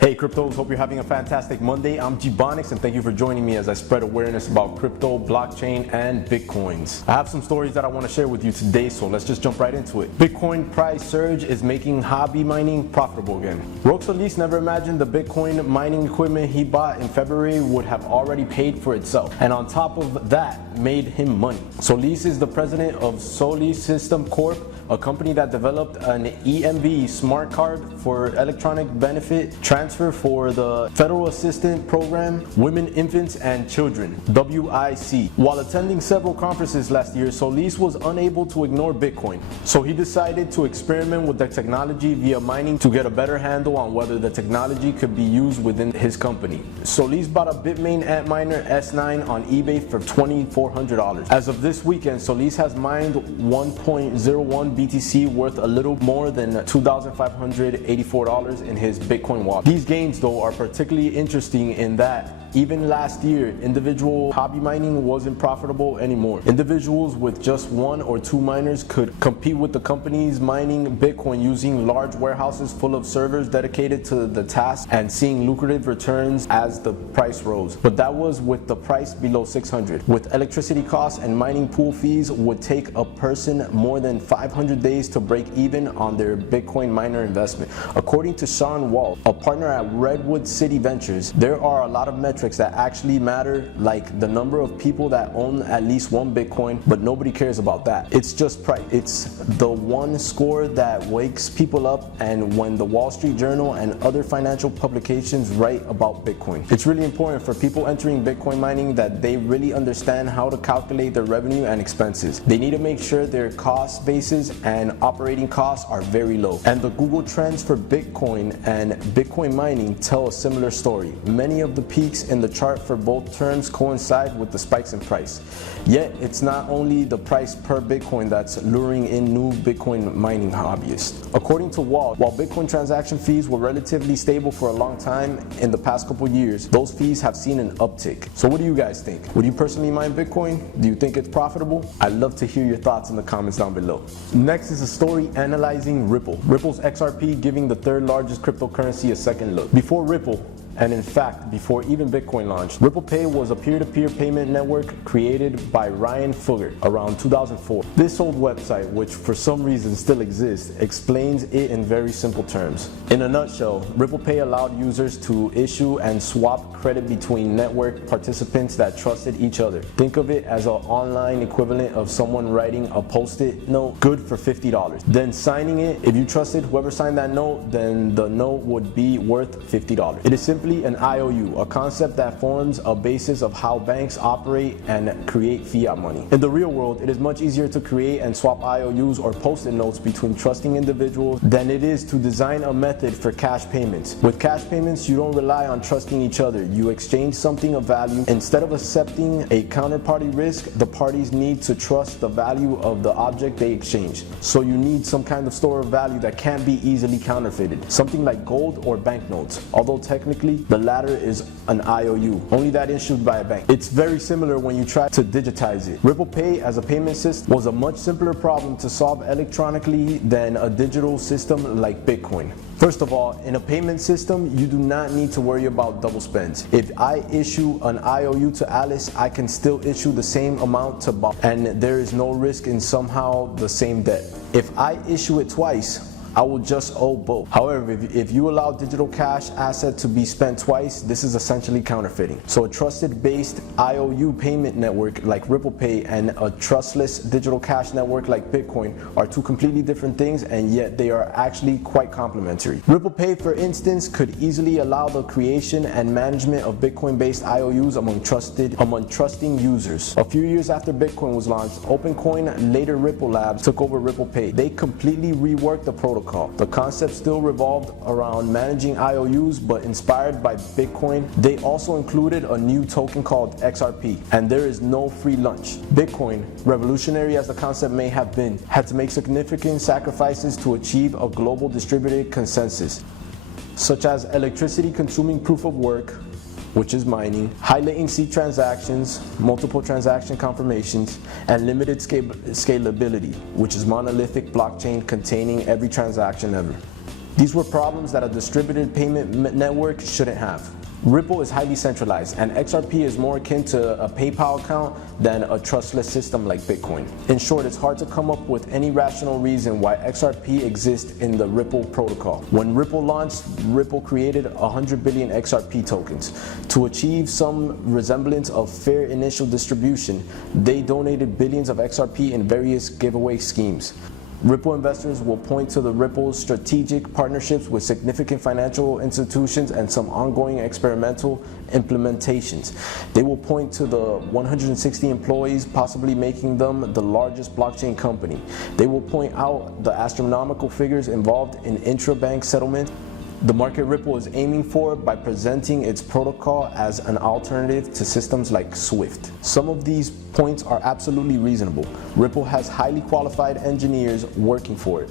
Hey cryptos, hope you're having a fantastic Monday. I'm G-Bonix and thank you for joining me as I spread awareness about crypto, blockchain, and Bitcoins. I have some stories that I want to share with you today, so let's just jump right into it. Bitcoin price surge is making hobby mining profitable again. Solis never imagined the Bitcoin mining equipment he bought in February would have already paid for itself, and on top of that, made him money. Solis is the president of Solis System Corp, a company that developed an EMV smart card for electronic benefit transfer for the Federal Assistance Program, Women, Infants, and Children, WIC. While attending several conferences last year, Solis was unable to ignore Bitcoin. So he decided to experiment with the technology via mining to get a better handle on whether the technology could be used within his company. Solis bought a Bitmain Antminer S9 on eBay for $2,400. As of this weekend, Solis has mined 1.01 BTC worth a little more than $2,584 in his Bitcoin wallet. These gains though are particularly interesting in that even last year, individual hobby mining wasn't profitable anymore. Individuals with just one or two miners could compete with the companies mining Bitcoin using large warehouses full of servers dedicated to the task and seeing lucrative returns as the price rose. But that was with the price below 600. With electricity costs and mining pool fees would take a person more than 500 days to break even on their Bitcoin miner investment. According to Sean Wall, a partner at Redwood City Ventures, there are a lot of metrics that actually matter, like the number of people that own at least one Bitcoin, but nobody cares about that. It's just price. It's the one score that wakes people up, and when the Wall Street Journal and other financial publications write about Bitcoin. It's really important for people entering Bitcoin mining that they really understand how to calculate their revenue and expenses. They need to make sure their cost basis and operating costs are very low. And the Google Trends for Bitcoin and Bitcoin mining tell a similar story. Many of the peaks in the chart for both terms coincide with the spikes in price. Yet it's not only the price per Bitcoin that's luring in new Bitcoin mining hobbyists. According to Wall, while Bitcoin transaction fees were relatively stable for a long time in the past couple years, those fees have seen an uptick. So what do you guys think? Would you personally mine Bitcoin? Do you think it's profitable? I'd love to hear your thoughts in the comments down below. Next is a story analyzing Ripple. Ripple's XRP giving the third largest cryptocurrency a second look. Before Ripple, and in fact, before even Bitcoin launched, Ripple Pay was a peer-to-peer payment network created by Ryan Fugger around 2004. This old website, which for some reason still exists, explains it in very simple terms. In a nutshell, Ripple Pay allowed users to issue and swap credit between network participants that trusted each other. Think of it as an online equivalent of someone writing a post-it note good for $50. Then signing it, if you trusted whoever signed that note, then the note would be worth $50. It is simply an IOU, a concept that forms a basis of how banks operate and create fiat money. In the real world, it is much easier to create and swap IOUs or post-it notes between trusting individuals than it is to design a method for cash payments. With cash payments, you don't rely on trusting each other. You exchange something of value. Instead of accepting a counterparty risk, the parties need to trust the value of the object they exchange. So you need some kind of store of value that can't be easily counterfeited, something like gold or banknotes, although technically the latter is an IOU, only that issued by a bank. It's very similar when you try to digitize it. Ripple Pay as a payment system was a much simpler problem to solve electronically than a digital system like Bitcoin. First of all, in a payment system, you do not need to worry about double spends. If I issue an IOU to Alice, I can still issue the same amount to Bob, and there is no risk in somehow the same debt. If I issue it twice, I will just owe both. However, if you allow digital cash asset to be spent twice, this is essentially counterfeiting. So a trusted-based IOU payment network like Ripple Pay and a trustless digital cash network like Bitcoin are two completely different things, and yet they are actually quite complementary. Ripple Pay, for instance, could easily allow the creation and management of Bitcoin-based IOUs among trusting users. A few years after Bitcoin was launched, OpenCoin, later Ripple Labs, took over Ripple Pay. They completely reworked the protocol. The concept still revolved around managing IOUs, but inspired by Bitcoin, they also included a new token called XRP, and there is no free lunch. Bitcoin, revolutionary as the concept may have been, had to make significant sacrifices to achieve a global distributed consensus, such as electricity consuming proof of work, which is mining, high latency transactions, multiple transaction confirmations, and limited scalability, which is monolithic blockchain containing every transaction ever. These were problems that a distributed payment network shouldn't have. Ripple is highly centralized, and XRP is more akin to a PayPal account than a trustless system like Bitcoin. In short, it's hard to come up with any rational reason why XRP exists in the Ripple protocol. When Ripple launched, Ripple created 100 billion XRP tokens. To achieve some resemblance of fair initial distribution, they donated billions of XRP in various giveaway schemes. Ripple investors will point to the Ripple's strategic partnerships with significant financial institutions and some ongoing experimental implementations. They will point to the 160 employees, possibly making them the largest blockchain company. They will point out the astronomical figures involved in intra-bank settlement the market Ripple is aiming for by presenting its protocol as an alternative to systems like SWIFT. Some of these points are absolutely reasonable. Ripple has highly qualified engineers working for it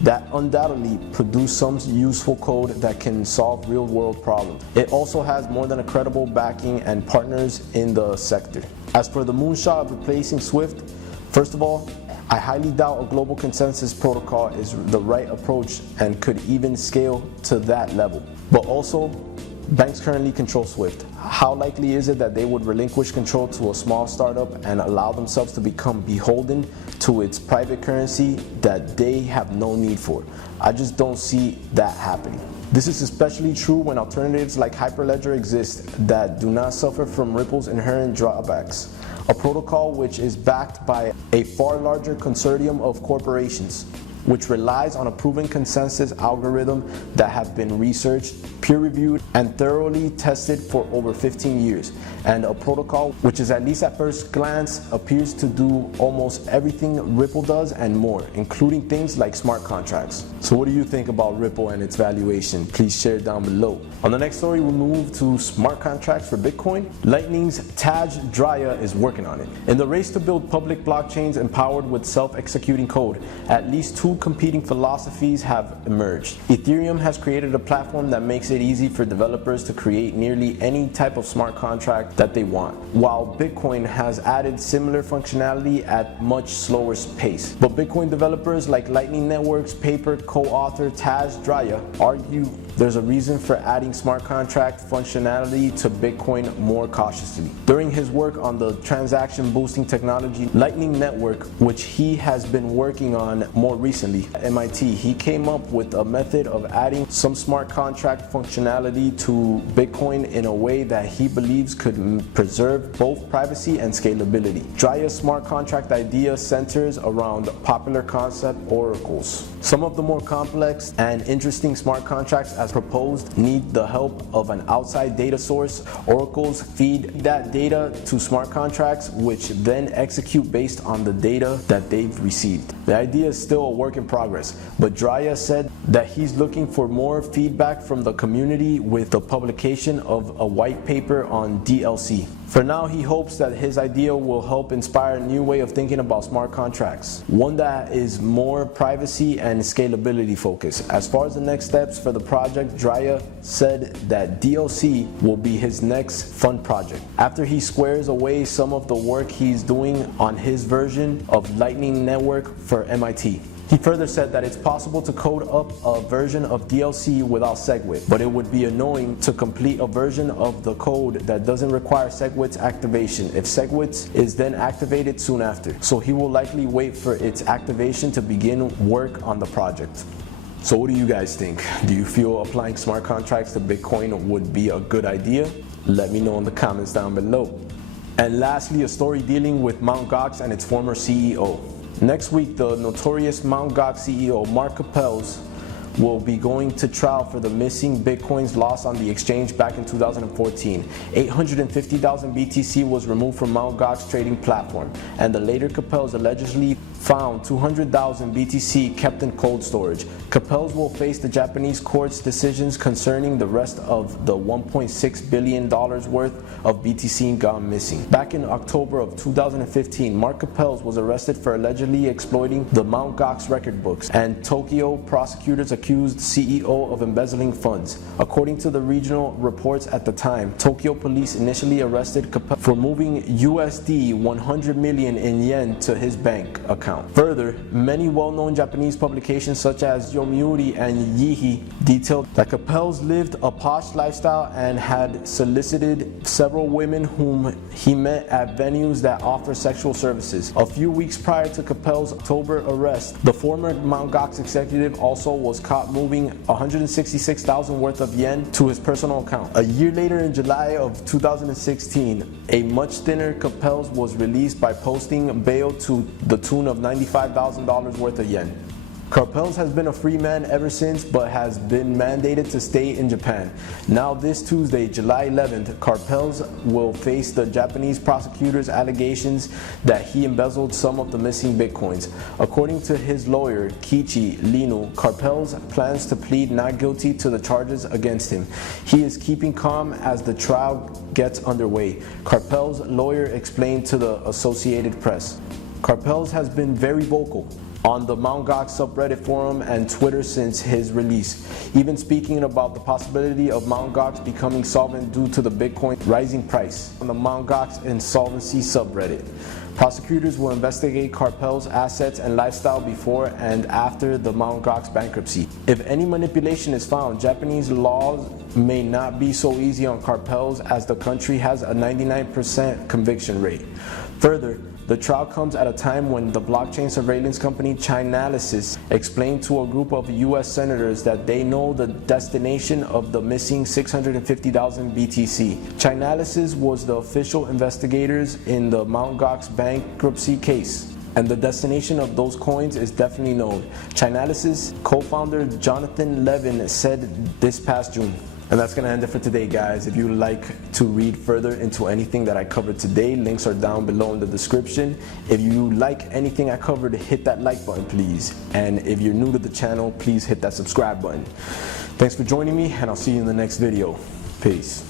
that undoubtedly produce some useful code that can solve real-world problems. It also has more than a credible backing and partners in the sector. As for the moonshot of replacing SWIFT, first of all, I highly doubt a global consensus protocol is the right approach and could even scale to that level. But also, banks currently control SWIFT. How likely is it that they would relinquish control to a small startup and allow themselves to become beholden to its private currency that they have no need for? I just don't see that happening. This is especially true when alternatives like Hyperledger exist that do not suffer from Ripple's inherent drawbacks. A protocol which is backed by a far larger consortium of corporations, which relies on a proven consensus algorithm that have been researched, peer-reviewed, and thoroughly tested for over 15 years, and a protocol which is, at least at first glance, appears to do almost everything Ripple does and more, including things like smart contracts. So what do you think about Ripple and its valuation? Please share it down below. On the next story, we'll move to smart contracts for Bitcoin. Lightning's Taj Draya is working on it. In the race to build public blockchains empowered with self-executing code, at least two competing philosophies have emerged. Ethereum has created a platform that makes it easy for developers to create nearly any type of smart contract that they want, while Bitcoin has added similar functionality at much slower pace. But Bitcoin developers like Lightning Network's paper co-author Taj Draya argue there's a reason for adding smart contract functionality to Bitcoin more cautiously. During his work on the transaction boosting technology Lightning Network, which he has been working on more recently at MIT, he came up with a method of adding some smart contract functionality to Bitcoin in a way that he believes could preserve both privacy and scalability. Draya's smart contract idea centers around popular concept oracles. Some of the more complex and interesting smart contracts as proposed need the help of an outside data source. Oracles feed that data to smart contracts, which then execute based on the data that they've received. The idea is still a work in progress, but Draya said that he's looking for more feedback from the community with the publication of a white paper on DLC. For now, he hopes that his idea will help inspire a new way of thinking about smart contracts, one that is more privacy and scalability focused. As far as the next steps for the project, Draya said that DLC will be his next fun project, after he squares away some of the work he's doing on his version of Lightning Network for MIT. He further said that it's possible to code up a version of DLC without SegWit, but it would be annoying to complete a version of the code that doesn't require SegWit's activation if SegWit is then activated soon after. So he will likely wait for its activation to begin work on the project. So what do you guys think? Do you feel applying smart contracts to Bitcoin would be a good idea? Let me know in the comments down below. And lastly, a story dealing with Mt.Gox and its former CEO. Next week, the notorious Mt.Gox CEO Mark Capels will be going to trial for the missing Bitcoins lost on the exchange back in 2014. 850,000 BTC was removed from Mt.Gox trading platform, and the later Capels allegedly found 200,000 BTC kept in cold storage. Capels will face the Japanese court's decisions concerning the rest of the $1.6 billion worth of BTC gone missing. Back in October of 2015, Mark Capels was arrested for allegedly exploiting the Mt.Gox record books, and Tokyo prosecutors accused CEO of embezzling funds. According to the regional reports at the time, Tokyo police initially arrested Capels for moving USD 100 million in yen to his bank account. account. Further, many well-known Japanese publications such as Yomiuri and Yihi detailed that Capels lived a posh lifestyle and had solicited several women whom he met at venues that offer sexual services. A few weeks prior to Capels' October arrest, the former Mt.Gox executive also was caught moving $166,000 worth of yen to his personal account. A year later, in July of 2016, a much thinner Capels was released by posting bail to the tune of $95,000 worth of yen. Capels has been a free man ever since, but has been mandated to stay in Japan. Now this Tuesday, July 11th, Capels will face the Japanese prosecutors' allegations that he embezzled some of the missing bitcoins. According to his lawyer, Kiichi Linu, Capels plans to plead not guilty to the charges against him. He is keeping calm as the trial gets underway, Capels' lawyer explained to the Associated Press. Capels has been very vocal on the Mt.Gox subreddit forum and Twitter since his release, even speaking about the possibility of Mt.Gox becoming solvent due to the Bitcoin rising price on the Mt.Gox insolvency subreddit. Prosecutors will investigate Capels' assets and lifestyle before and after the Mt.Gox bankruptcy. If any manipulation is found, Japanese laws may not be so easy on Capels as the country has a 99% conviction rate. Further, the trial comes at a time when the blockchain surveillance company Chainalysis explained to a group of US senators that they know the destination of the missing 650,000 BTC. Chainalysis was the official investigators in the Mt.Gox bankruptcy case, and the destination of those coins is definitely known. Chainalysis co-founder Jonathan Levin said this past June. And that's going to end it for today, guys. If you'd like to read further into anything that I covered today, links are down below in the description. If you like anything I covered, hit that like button, please. And if you're new to the channel, please hit that subscribe button. Thanks for joining me, and I'll see you in the next video. Peace.